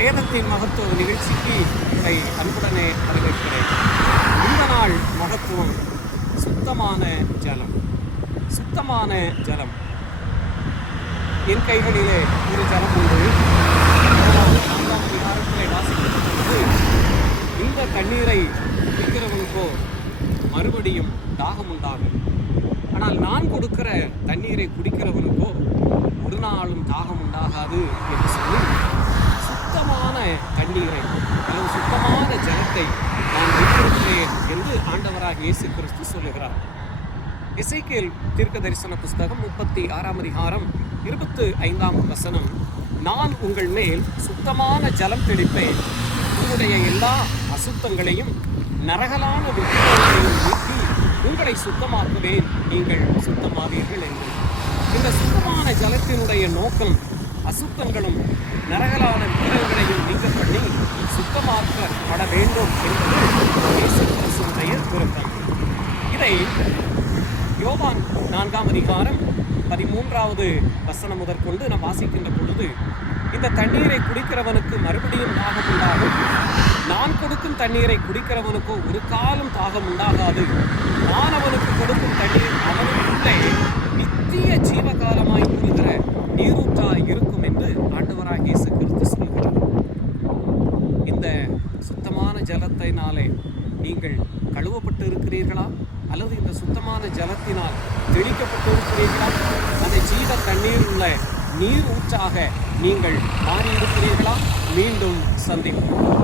வேதத்தின் மகத்துவ நிகழ்ச்சிக்கு உங்களை அன்புடனே வரவேற்கிறேன். இந்த நாள் மகத்துவம் சுத்தமான ஜலம். சுத்தமான ஜலம். என் கைகளிலே ஒரு ஜலம் உண்டு. 4ஆம் அதிகாரத்திலே வாசிக்கப்பட்டது, இந்த தண்ணீரை குடிக்கிறவனுக்கோ மறுபடியும் தாகம் உண்டாகும். ஆனால் நான் கொடுக்கிற தண்ணீரை குடிக்கிறவனுக்கோ ஒரு நாளும் தாகம் உண்டாகாது என்று சொல்லி சுத்தமான தண்ணீரை அல்லது சுத்தமான ஜலத்தை நான் வைத்திருக்கிறேன் என்று ஆண்டவராக இயேசு கிறிஸ்து சொல்லுகிறார். எசேக்கியேல் தீர்க்க தரிசன புஸ்தகம் 36ஆம் அதிகாரம் 25ஆம் வசனம், நான் உங்கள் மேல் சுத்தமான ஜலம் தெளிப்பேன், உங்களுடைய எல்லா அசுத்தங்களையும் நரகலான விக்கிரகங்களையும் நீக்கி உங்களை சுத்தமாக்குவேன், நீங்கள் சுத்தமாவீர்கள் என்று. இந்த சுத்தமான ஜலத்தினுடைய நோக்கம் அசுத்தங்களும் நரகலான விக்கிரகங்களையும் நீக்க பண்ணி சுத்தமாக்கப்பட வேண்டும் என்பது இயேசு கிறிஸ்துவினுடைய விருப்பம். இதை யோவான் 4ஆம் அதிகாரம் 13வது வசனம் முதற்கொண்டு நாம் வாசிக்கின்ற பொழுது, இந்த தண்ணீரை குடிக்கிறவனுக்கு மறுபடியும் தாகம் உண்டாகும், நான் கொடுக்கும் தண்ணீரை குடிக்கிறவனுக்கோ ஒரு காலம் தாகம் உண்டாகாது, நான் அவனுக்கு கொடுக்கும் தண்ணீர் அவனுக்குள்ளே நித்திய ஜீவகாலமாய் கூறுகிற நீரூற்றாய் இருக்கும் என்று ஆண்டவராக இயேசு கிறிஸ்து சொல்கிறார். இந்த சுத்தமான ஜலத்தினாலே நீங்கள் கழுவப்பட்டு இருக்கிறீர்களா? அல்லது இந்த சுத்தமான ஜலத்தினால் தெளிக்கப்பட்டு இருக்கிறீர்களா? அந்த ஜீவ தண்ணீர் உள்ள நீர் ஊற்றாக நீங்கள் மாறியிருக்கிறீர்களா? மீண்டும் சந்திப்போம்.